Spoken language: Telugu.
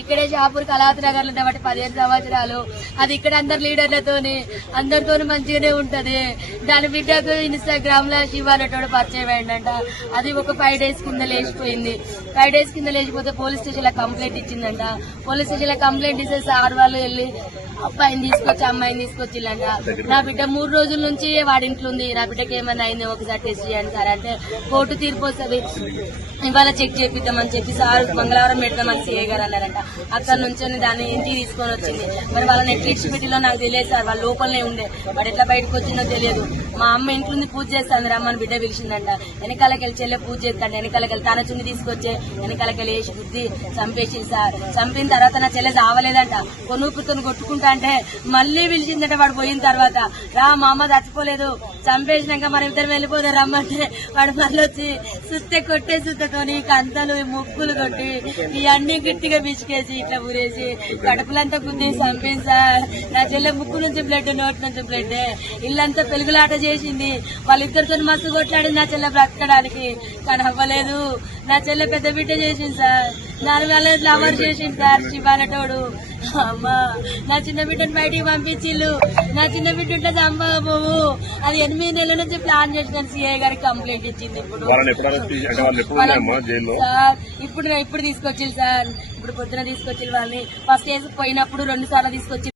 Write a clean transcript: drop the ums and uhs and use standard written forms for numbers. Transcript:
ఇక్కడే షాపూర్ కళావతి నగర్ లో బట్టి 15 సంవత్సరాలు. అది ఇక్కడ అందరు లీడర్లతోని అందరితో మంచిగానే ఉంటది. దాని బిడ్డకు ఇన్స్టాగ్రామ్ లో శివ అనేటోడు పరిచయం అయిందంట. అది ఒక 5 days కింద లేచిపోయింది. 5 days కింద లేచిపోతే పోలీస్ స్టేషన్ లో కంప్లైంట్ ఇచ్చిందంట. పోలీస్ స్టేషన్ లో కంప్లైంట్ ఇస్తే సార్ వాళ్ళు వెళ్లి అబ్బాయిని తీసుకొచ్చి అమ్మాయిని తీసుకొచ్చిల్లంట. నా బిడ్డ 3 రోజుల నుంచి వాడింట్లో ఉంది. నా బిడ్డకి ఏమైనా అయింది ఒకసారి టెస్ట్ చేయండి సార్ అంటే కోర్టు తీర్పు వస్తుంది, ఇవాళ చెక్ చేపిద్దామని చెప్పి సార్ మంగళవారం పెడదామని సీఏ గారు అన్నారంట. అక్కడ నుంచి దాన్ని ఇంటికి తీసుకొని వచ్చింది. మరి వాళ్ళని ఎట్లీట్స్ పెట్టిలో నాకు తెలియదు సార్, వాళ్ళ లోపలనే ఉండే. వాడు ఎట్లా బయటకు వచ్చిందో తెలియదు. మా అమ్మ ఇంట్లో పూజ చేస్తాను రమ్మని బిడ్డ పిలిచిందంట. వెనకాలకెళ్ళి చెల్లె పూజ చేస్తాంట. వెనకాలకెళ్ళి తన చున్ని తీసుకొచ్చే వెనకాలకెళ్ళి వేసి బుద్ధి చంపేసింది సార్. చంపిన తర్వాత నా చెల్లె చావలేదంట. కొనుక్కుతో కొట్టుకుంటా అంటే మళ్ళీ పిలిచిందంట. వాడు పోయిన తర్వాత రా మా అమ్మ చచ్చిపోలేదు, చంపేసినాక మనం ఇద్దరు వెళ్ళిపోతే రమ్మంటే వాడు మళ్ళీ వచ్చి సుత్తే కొట్టే సుత్తతోని కంతలు ముక్కులు కొట్టి ఇవన్నీ గట్టిగా బిసికేసి ఇట్లా ఊరేసి కడుపులంతా గుద్ది చంపింది సార్. నా చెల్లె ముక్కు నుంచి బ్లడ్, నోటి నుంచి బ్లడ్, ఇల్లంతా పెరుగులాట చేసింది. వాళ్ళిద్దరితో మస్తు కొట్లాడింది నా చెల్లె బ్రతకడానికి, కానీ అవ్వలేదు. నా చెల్లె పెద్ద బిడ్డ చేసింది సార్. దాని వల్ల లవర్ చేసింది సార్ శివానటోడు. అమ్మా నా చిన్న బిడ్డను బయటికి పంపించిల్లు. నా చిన్న బిడ్డ ఉంటే చంపకపోవు. అది 8 నెలల నుంచి ప్లాన్ చేసిన సీఐ గారికి కంప్లైంట్ ఇచ్చింది. ఇప్పుడు తీసుకొచ్చింది సార్. ఇప్పుడు పొద్దున తీసుకొచ్చి వాళ్ళని ఫస్ట్ పోయినప్పుడు 2 సార్లు తీసుకొచ్చి